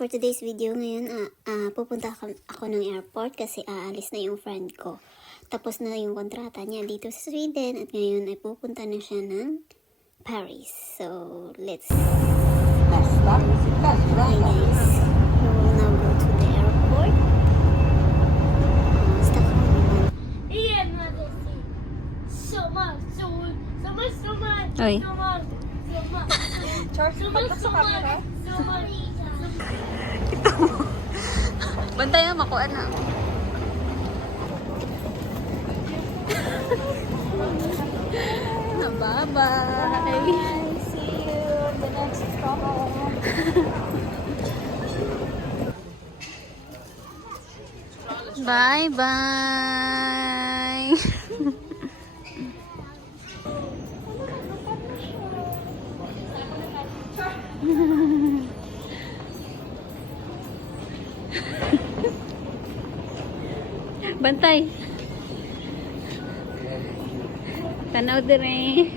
for today's video ngayon, pupunta ako ng airport kasi aalis na yung friend ko. Tapos na yung kontrata niya dito sa Sweden at ngayon ay pupunta na siya ng Paris. So, let's go. Hi guys. We will now go to the airport. Stockholm naman. Oy. Bantayan mo ako, anak. Bye-bye. See you the next stop. Bye-bye. Bantay. Tanaw dire.